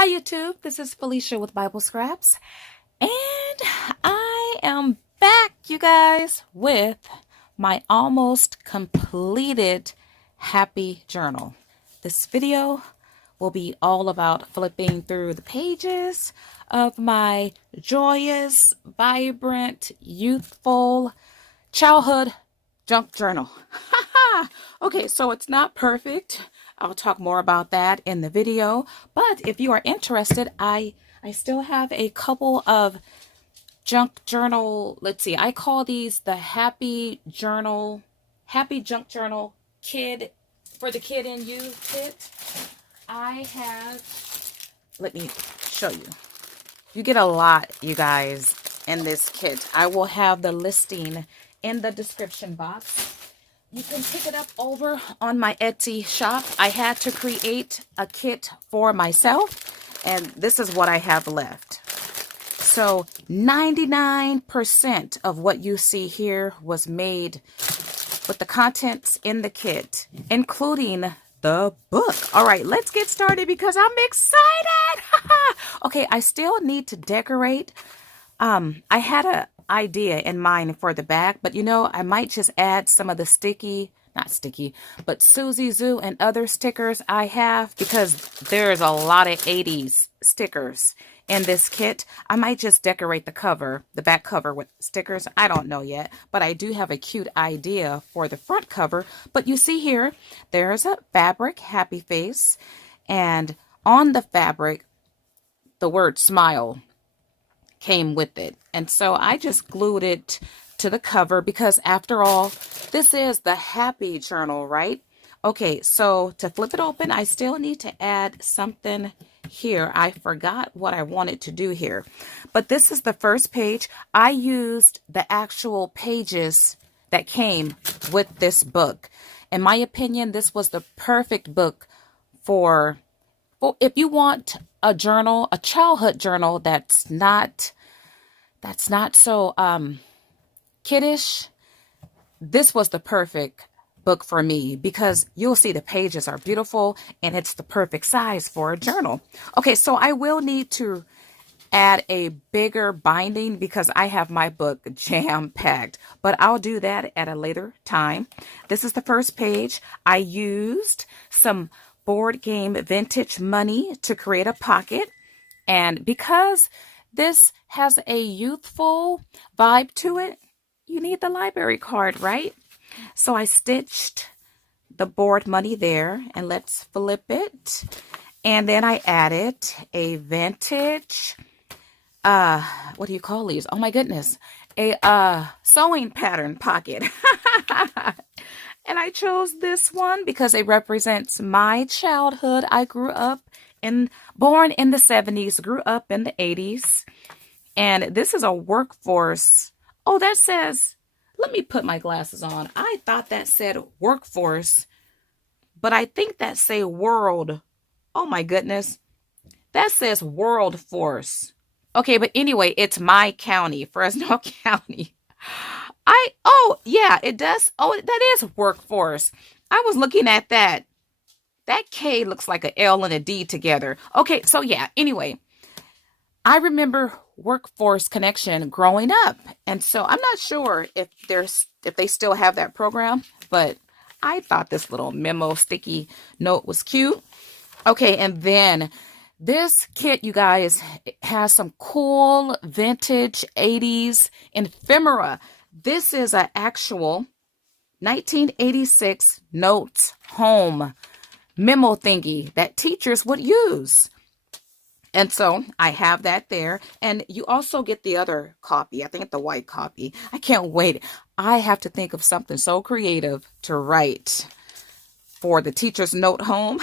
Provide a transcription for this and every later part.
Hi YouTube, this is Felicia with Bible Scraps, and I am back, you guys, with my almost completed happy journal. This video will be all about flipping through the pages of my joyous, vibrant, youthful childhood junk journal. Okay, so it's not perfect. I'll talk more about that in the video. But if you are interested, I still have a couple of junk journal. Let's see. I call these the Happy Junk Journal Kid for the Kid in You kit. I have, let me show you. You get a lot, you guys, in this kit. I will have the listing in the description box. You can pick it up over on my Etsy shop. I had to create a kit for myself, and this is what I have left. So 99% of what you see here was made with the contents in the kit, including the book. All right, let's get started because I'm excited. Okay, I still need to decorate. I had an idea in mind for the back, but I might just add some of the but Susie Zoo and other stickers I have, because there's a lot of 80s stickers in this kit. I might just decorate the back cover with stickers. I don't know yet, but I do have a cute idea for the front cover. But you see here, there's a fabric happy face, and on the fabric, the word smile came with it. And so I just glued it to the cover because after all, this is the happy journal, right? Okay, so to flip it open, I still need to add something here. I forgot what I wanted to do here. But this is the first page. I used the actual pages that came with this book. In my opinion, this was the perfect book for if you want a journal, a childhood journal that's not so kiddish. This was the perfect book for me because you'll see the pages are beautiful and it's the perfect size for a journal. Okay, so I will need to add a bigger binding because I have my book jam-packed, but I'll do that at a later time. This is the first page. I used some board game vintage money to create a pocket, and because this has a youthful vibe to it, you need the library card, right? So I stitched the board money there, and let's flip it. And then I added a vintage, what do you call these? Oh my goodness. A sewing pattern pocket. And I chose this one because it represents my childhood. I grew up born in the 70s, grew up in the 80s. And this is a workforce. Oh, that says, let me put my glasses on. I thought that said workforce, but I think that say world. Oh my goodness. That says world force. Okay, but anyway, it's my county, Fresno County. Oh, yeah, it does. Oh, that is workforce. I was looking at that. That K looks like an L and a D together. Okay, so yeah, anyway, I remember Workforce Connection growing up. And so I'm not sure if they still have that program, but I thought this little memo sticky note was cute. Okay, and then this kit, you guys, has some cool vintage 80s ephemera. This is an actual 1986 notes home memo thingy that teachers would use. And so I have that there. And you also get the other copy. I think the white copy. I can't wait. I have to think of something so creative to write for the teacher's note home.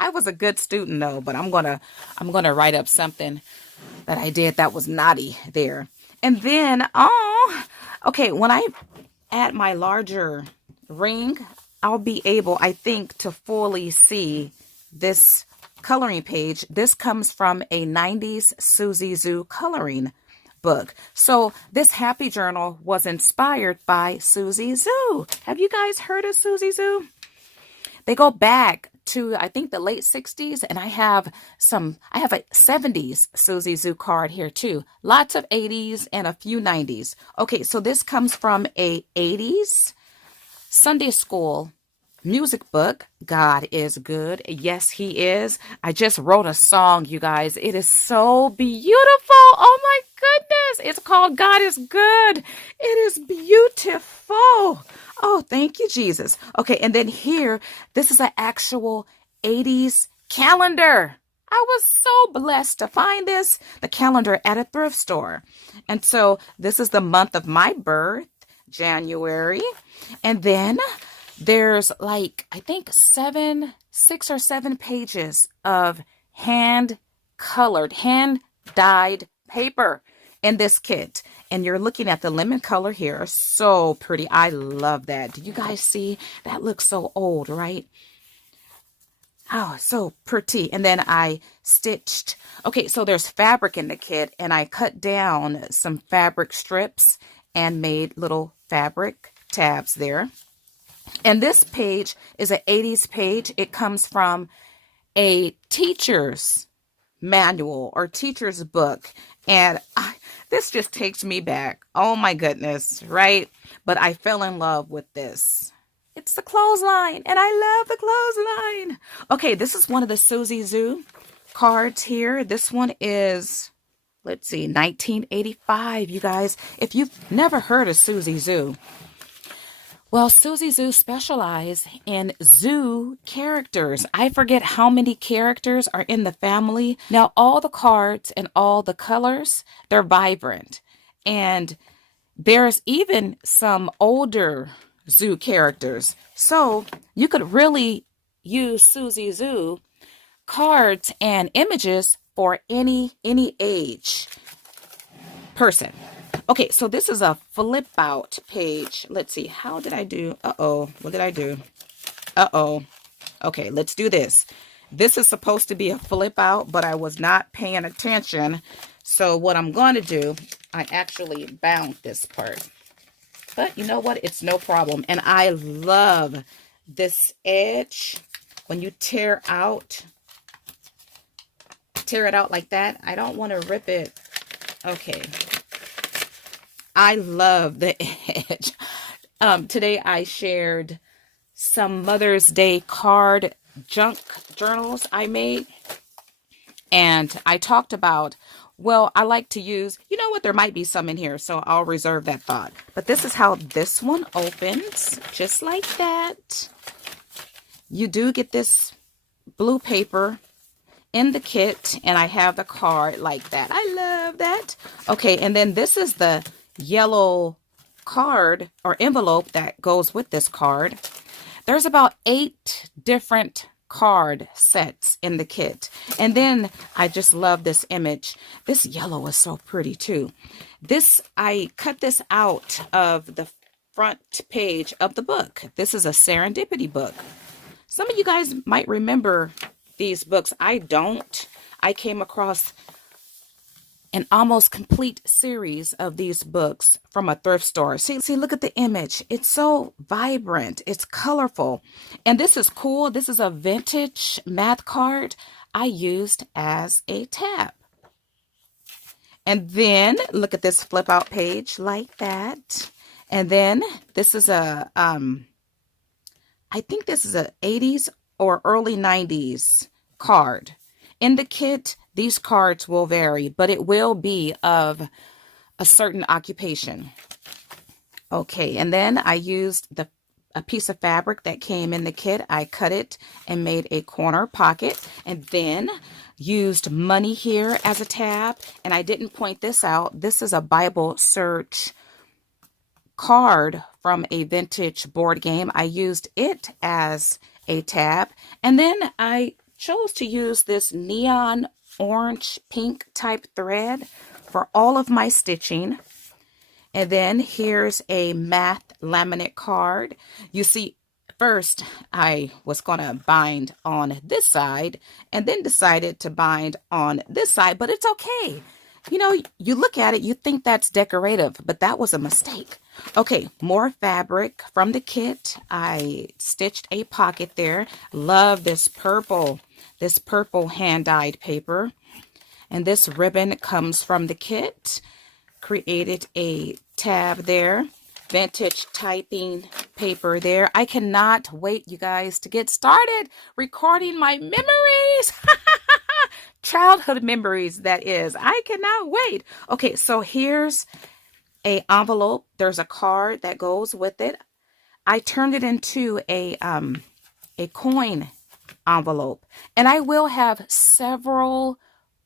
I was a good student though, but I'm gonna write up something that I did that was naughty there. And then, okay, when I add my larger ring, I'll be able, I think, to fully see this coloring page. This comes from a 90s Susie Zoo coloring book. So this happy journal was inspired by Susie Zoo. Have you guys heard of Susie Zoo? They go back to, I think, the late 60s, and I have a 70s Susie Zoo card here too. Lots of 80s and a few 90s. Okay, so this comes from a 80s Sunday school music book. God is good. Yes, he is. I just wrote a song, you guys. It is so beautiful. Oh my goodness. It's called God is Good. It is beautiful. Oh, thank you, Jesus. Okay, and then here, this is an actual 80s calendar. I was so blessed to find the calendar at a thrift store. And so this is the month of my birth, January. And then there's like, I think 6 or 7 pages of hand-colored, hand-dyed paper in this kit. And you're looking at the lemon color here. So pretty. I love that. Do you guys see? That looks so old, right? Oh, so pretty. And then I stitched. Okay, so there's fabric in the kit, and I cut down some fabric strips and made little fabric tabs there. And this page is an 80s page. It comes from a teacher's manual or teacher's book. And this just takes me back. Oh my goodness, right? But I fell in love with this. It's the Clothesline, and I love the Clothesline. Okay, this is one of the Susie Zoo cards here. This one is, let's see, 1985, you guys. If you've never heard of Susie Zoo, well, Susie Zoo specialize in zoo characters. I forget how many characters are in the family. Now, all the cards and all the colors, they're vibrant. And there's even some older zoo characters. So you could really use Susie Zoo cards and images for any age person. Okay, so this is a flip out page. Let's see. How did I do? Uh-oh. What did I do? Uh-oh. Okay, let's do this. This is supposed to be a flip out, but I was not paying attention. So what I'm going to do, I actually bound this part. But you know what? It's no problem. And I love this edge. When you tear it out like that. I don't want to rip it. Okay. I love the edge. Today I shared some Mother's Day card junk journals I made. And I talked about, well, I like to use, you know what, there might be some in here, so I'll reserve that thought. But this is how this one opens, just like that. You do get this blue paper in the kit, and I have the card like that. I love that. Okay, and then this is the yellow card or envelope that goes with this card. There's about 8 different card sets in the kit. And then I just love this image. This yellow is so pretty too. I cut this out of the front page of the book. This is a serendipity book. Some of you guys might remember these books. I don't. I came across an almost complete series of these books from a thrift store. See, look at the image. It's so vibrant. It's colorful. And this is cool. This is a vintage math card I used as a tab. And then look at this flip out page like that. And then this is I think this is a 80s or early 90s card. In the kit, these cards will vary, but it will be of a certain occupation. Okay, and then I used a piece of fabric that came in the kit. I cut it and made a corner pocket, and then used money here as a tab. And I didn't point this out. This is a Bible search card from a vintage board game. I used it as a tab, and then I chose to use this neon orange pink type thread for all of my stitching. And then here's a math laminate card. You see, first I was going to bind on this side and then decided to bind on this side, but it's okay You know, you look at it, you think that's decorative, but that was a mistake. Okay, more fabric from the kit. I stitched a pocket there. Love this purple hand-dyed paper. And this ribbon comes from the kit. Created a tab there. Vintage typing paper there. I cannot wait, you guys, to get started recording my memories. Childhood memories, that is. I cannot wait. Okay, so here's a envelope. There's a card that goes with it. I turned it into a coin envelope, and I will have several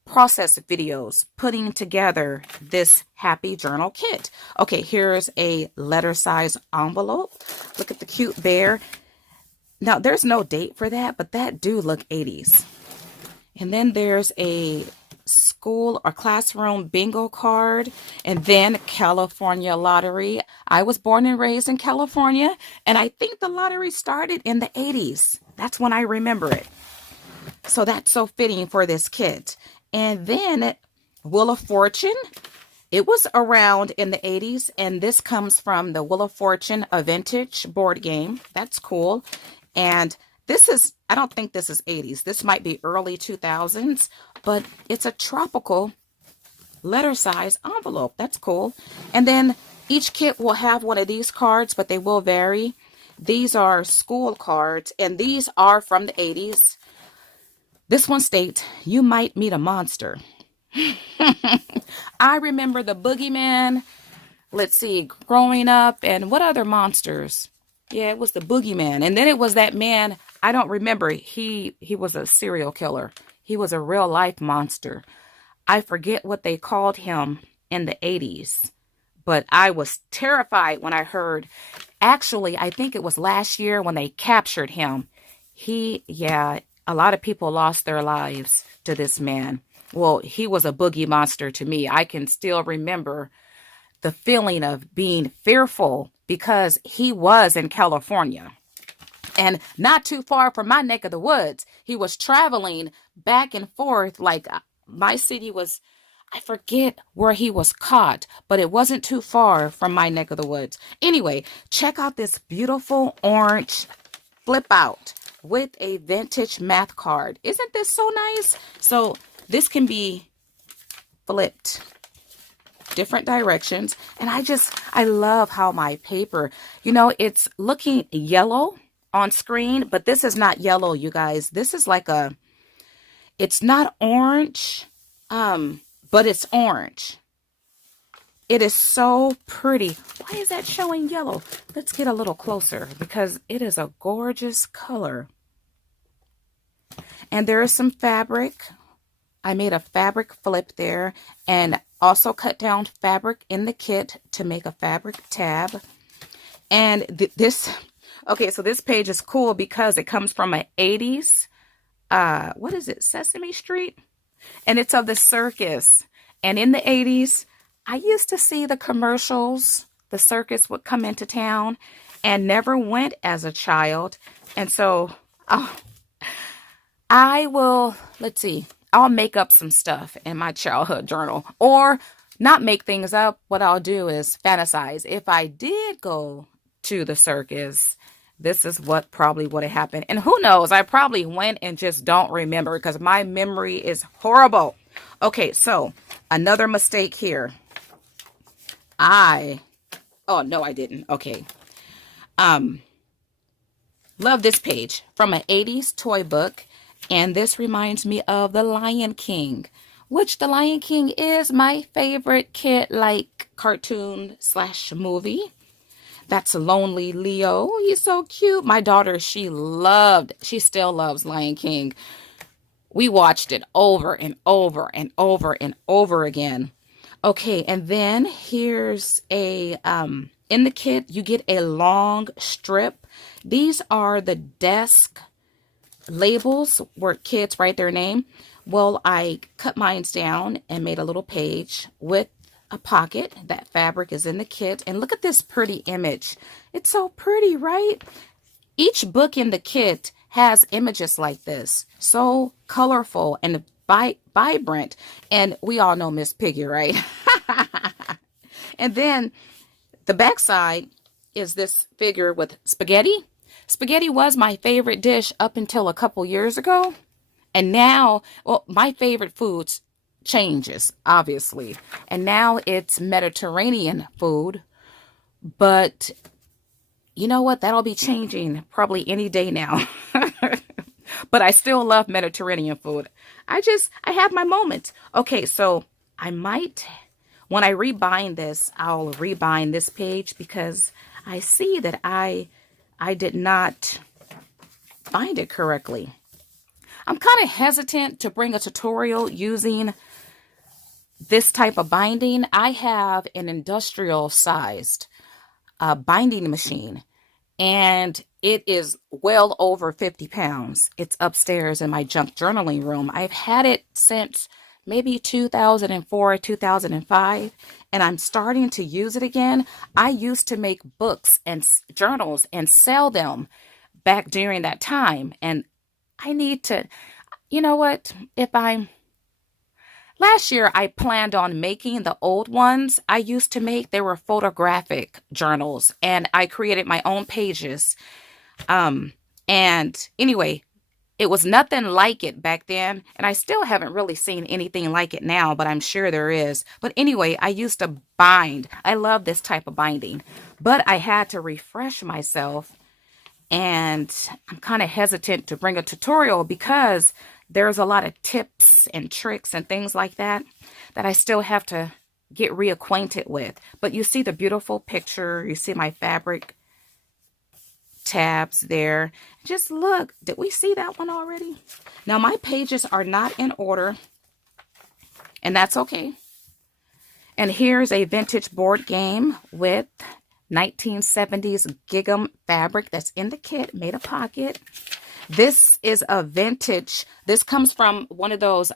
process videos putting together this happy journal kit. Okay, here's a letter size envelope. Look at the cute bear. Now, there's no date for that, but that do look 80s. And then there's a school or classroom bingo card, and then California lottery. I was born and raised in California, and I think the lottery started in the 80s. That's when I remember it. So that's so fitting for this kit. And then Wheel of Fortune. It was around in the 80s, and this comes from the Wheel of Fortune, a vintage board game. That's cool. And this is, I don't think this is 80s. This might be early 2000s, but it's a tropical letter size envelope. That's cool. And then each kit will have one of these cards, but they will vary. These are school cards, and these are from the 80s. This one states, you might meet a monster. I remember the boogeyman. Let's see, growing up, and what other monsters? Yeah, it was the boogeyman. And then it was that man, I don't remember. He was a serial killer. He was a real life monster. I forget what they called him in the 80s. But I was terrified when I heard, actually, I think it was last year when they captured him. A lot of people lost their lives to this man. Well, he was a boogie monster to me. I can still remember the feeling of being fearful because he was in California and not too far from my neck of the woods. He was traveling back and forth. Like my city was, I forget where he was caught, but it wasn't too far from my neck of the woods. Anyway, check out this beautiful orange flip out with a vintage math card. Isn't this so nice? So this can be flipped different directions. And I love how my paper, it's looking yellow on screen, but this is not yellow, you guys. This is like it's not orange, but it's orange. It is so pretty. Why is that showing yellow? Let's get a little closer because it is a gorgeous color. And there is some fabric. I made a fabric flip there and also cut down fabric in the kit to make a fabric tab. And this page is cool because it comes from an 80s, what is it, Sesame Street? And it's of the circus. And in the 80s, I used to see the commercials. The circus would come into town and never went as a child. And so I'll make up some stuff in my childhood journal, or not make things up. What I'll do is fantasize. If I did go to the circus, this is what probably would have happened. And who knows, I probably went and just don't remember because my memory is horrible. Okay, so another mistake here. Oh, no, I didn't. Okay. Love this page from an 80s toy book. And this reminds me of The Lion King, which The Lion King is my favorite kid-like cartoon/movie. That's Lonely Leo. He's so cute. My daughter, she still loves Lion King. We watched it over and over and over and over again. Okay, and then here's in the kit, you get a long strip. These are the desk labels where kids write their name. Well, I cut mine down and made a little page with a pocket. That fabric is in the kit. And look at this pretty image. It's so pretty, right? Each book in the kit has images like this. So colorful. And vibrant. And we all know Miss Piggy, right? And then the backside is this figure with spaghetti. Spaghetti was my favorite dish up until a couple years ago. And now, well, my favorite foods changes, obviously. And now it's Mediterranean food. But you know what? That'll be changing probably any day now. But I still love Mediterranean food. I have my moments. Okay, so I might, when I rebind this, I'll rebind this page because I see that I did not bind it correctly. I'm kind of hesitant to bring a tutorial using this type of binding. I have an industrial sized binding machine, and it is well over 50 pounds. It's upstairs in my junk journaling room. I've had it since maybe 2004, 2005, and I'm starting to use it again. I used to make books and journals and sell them back during that time, and I need to, you know what, last year I planned on making the old ones I used to make. They were photographic journals, and I created my own pages. And anyway, it was nothing like it back then, and I still haven't really seen anything like it now, but I'm sure there is. But anyway, I used to bind. I love this type of binding, but I had to refresh myself, and I'm kind of hesitant to bring a tutorial because there's a lot of tips and tricks and things like that that I still have to get reacquainted with. But you see the beautiful picture. You see my fabric tabs there. Just look. Did we see that one already? Now, my pages are not in order, and that's okay. And here's a vintage board game with 1970s gingham fabric that's in the kit, made a pocket. This is a vintage, this comes from one of those,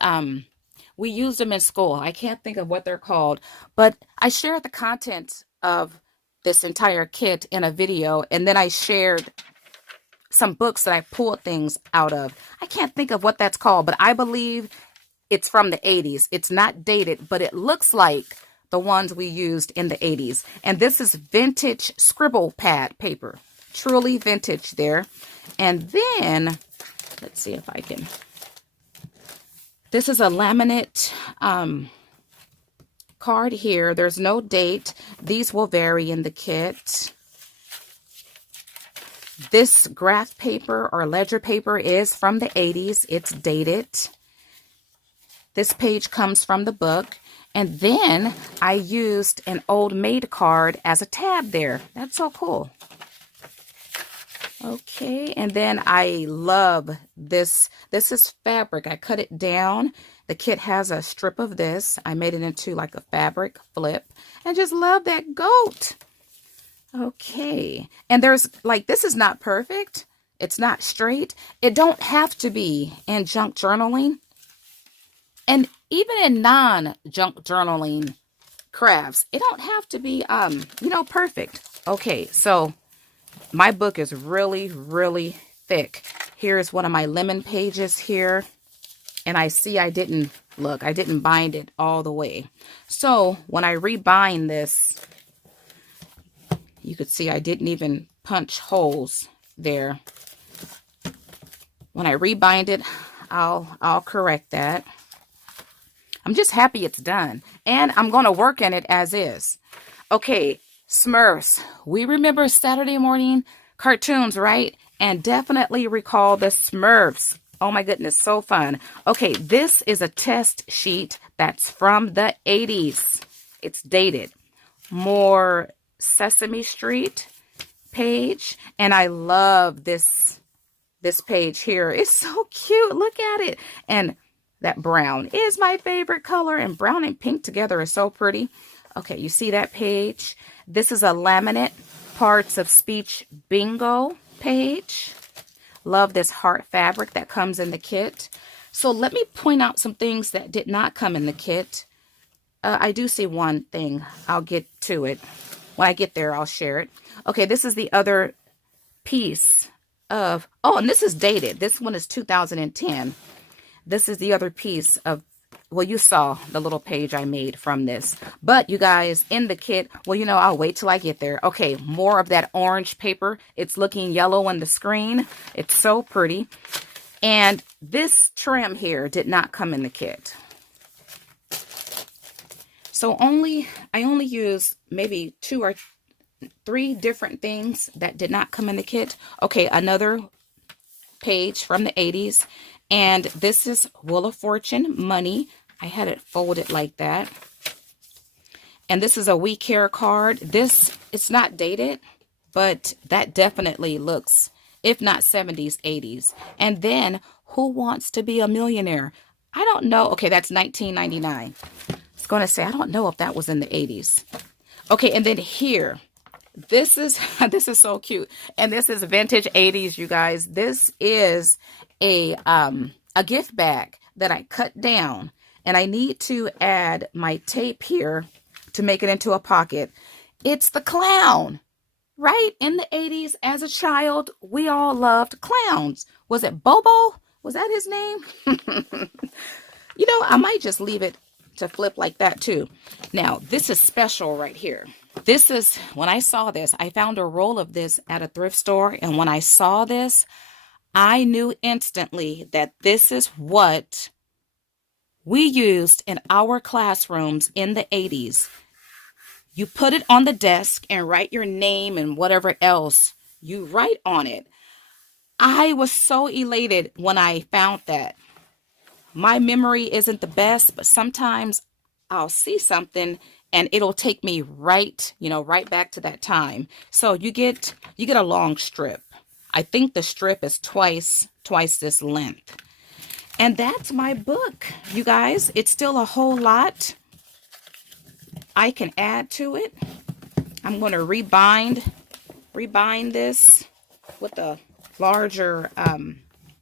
we used them in school. I can't think of what they're called, but I shared the contents of this entire kit in a video, and then I shared some books that I pulled things out of. I can't think of what that's called, but I believe it's from the 80s. It's not dated, but it looks like the ones we used in the 80s. And this is vintage scribble pad paper. Truly vintage there. And then, let's see if I can. This is a laminate card here. There's no date. These will vary in the kit. This graph paper or ledger paper is from the 80s. It's dated. This page comes from the book. And then I used an old maid card as a tab there. That's so cool. Okay, and then I love this. This is fabric. I cut it down. The kit has a strip of this. I made it into like a fabric flip. And just love that goat. Okay, and there's like, this is not perfect. It's not straight. It don't have to be in junk journaling. And even in non-junk journaling crafts, it don't have to be, perfect. Okay, so my book is really, really thick. Here's one of my lemon pages here. And I see I didn't bind it all the way. So when I rebind this, you could see I didn't even punch holes there. When I rebind it, I'll correct that. I'm just happy it's done. And I'm going to work in it as is. Okay, Smurfs. We remember Saturday morning cartoons, right? And definitely recall the Smurfs. Oh my goodness, so fun. Okay, this is a test sheet that's from the 80s. It's dated. More Sesame Street page. And I love this page here. It's so cute. Look at it. And that brown is my favorite color, and brown and pink together is so pretty. Okay, you see that page? This is a laminate parts of speech bingo page. Love this heart fabric that comes in the kit. So let me point out some things that did not come in the kit. I do see one thing. I'll get to it. When I get there, I'll share it. Okay, this is the other piece of, and this is dated. This one is 2010. this is the other piece of, well, you saw the little page I made from this. But you guys, in the kit, well, I'll wait till I get there. Okay, more of that orange paper. It's looking yellow on the screen. It's so pretty. And this trim here did not come in the kit. So I only used maybe 2 or 3 different things that did not come in the kit. Okay, another page from the 80s. And this is Wheel of Fortune money. I had it folded like that. And this is a We Care card. It's not dated, but that definitely looks, if not 70s, 80s. And then Who Wants to Be a Millionaire? I don't know. Okay, that's 1999. I was going to say, I don't know if that was in the 80s. Okay, and then here, this is so cute. And this is vintage 80s, you guys. This is a gift bag that I cut down, and I need to add my tape here to make it into a pocket. It's the clown, right? In the 80s, as a child, we all loved clowns. Was it Bobo? Was that his name? I might just leave it to flip like that too. Now, this is special right here. This is, when I saw this, I found a roll of this at a thrift store, and when I saw this, I knew instantly that this is what we used in our classrooms in the 80s. You put it on the desk and write your name and whatever else you write on it. I was so elated when I found that. My memory isn't the best, but sometimes I'll see something and it'll take me right back to that time. So you get a long strip. I think the strip is twice this length. And that's my book, you guys. It's still a whole lot I can add to it. I'm going to rebind this with a larger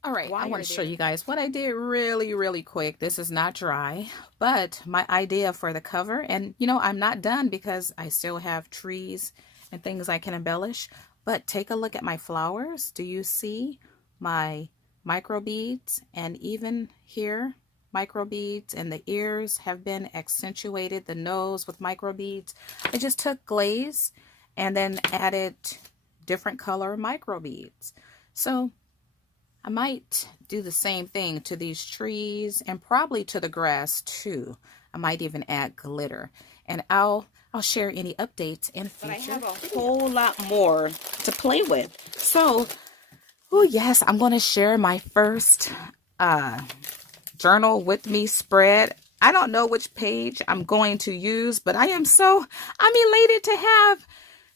all right, I want to show you guys what I did really quick. This is not dry, but my idea for the cover, and I'm not done because I still have trees and things I can embellish, but take a look at my flowers. Do you see my micro beads? And even here, micro beads, and the ears have been accentuated, the nose with micro beads. I just took glaze and then added different color micro beads. So I might do the same thing to these trees and probably to the grass too. I might even add glitter, and I'll share any updates in future. But I have a whole lot more to play with. So, oh yes, I'm going to share my first journal with me spread. I don't know which page I'm going to use, but I'm elated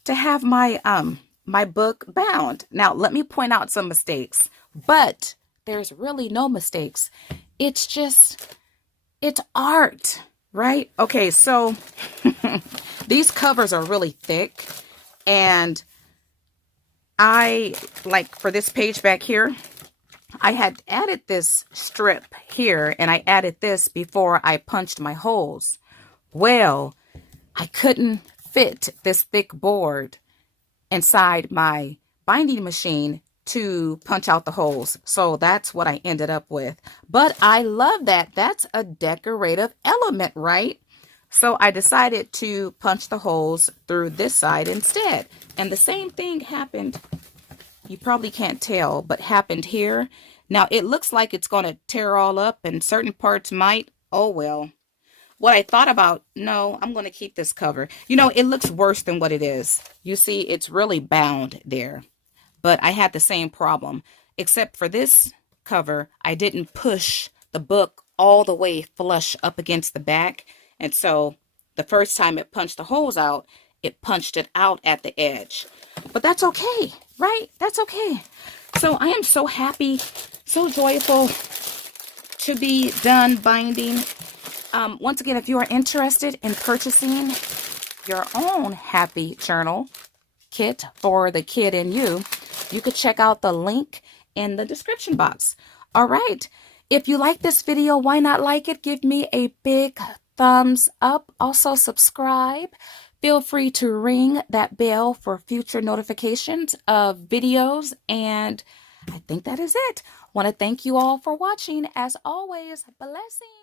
to have my book bound. Now, let me point out some mistakes. But there's really no mistakes. It's art, right? Okay, so these covers are really thick. And for this page back here, I had added this strip here, and I added this before I punched my holes. Well, I couldn't fit this thick board inside my binding machine to punch out the holes. So that's what I ended up with. But I love that. That's a decorative element, right? So I decided to punch the holes through this side instead. And the same thing happened, you probably can't tell, but happened here. Now it looks like it's going to tear all up, and certain parts might. Oh well. What I thought about, no, I'm going to keep this cover. It looks worse than what it is. You see, it's really bound there. But I had the same problem, except for this cover, I didn't push the book all the way flush up against the back. And so the first time it punched the holes out, it punched it out at the edge. But that's okay, right? That's okay. So I am so happy, so joyful to be done binding. Once again, if you are interested in purchasing your own happy journal kit for the kid in you, you could check out the link in the description box. All right. If you like this video, why not like it? Give me a big thumbs up. Also subscribe. Feel free to ring that bell for future notifications of videos. And I think that is it. Want to thank you all for watching. As always, blessings.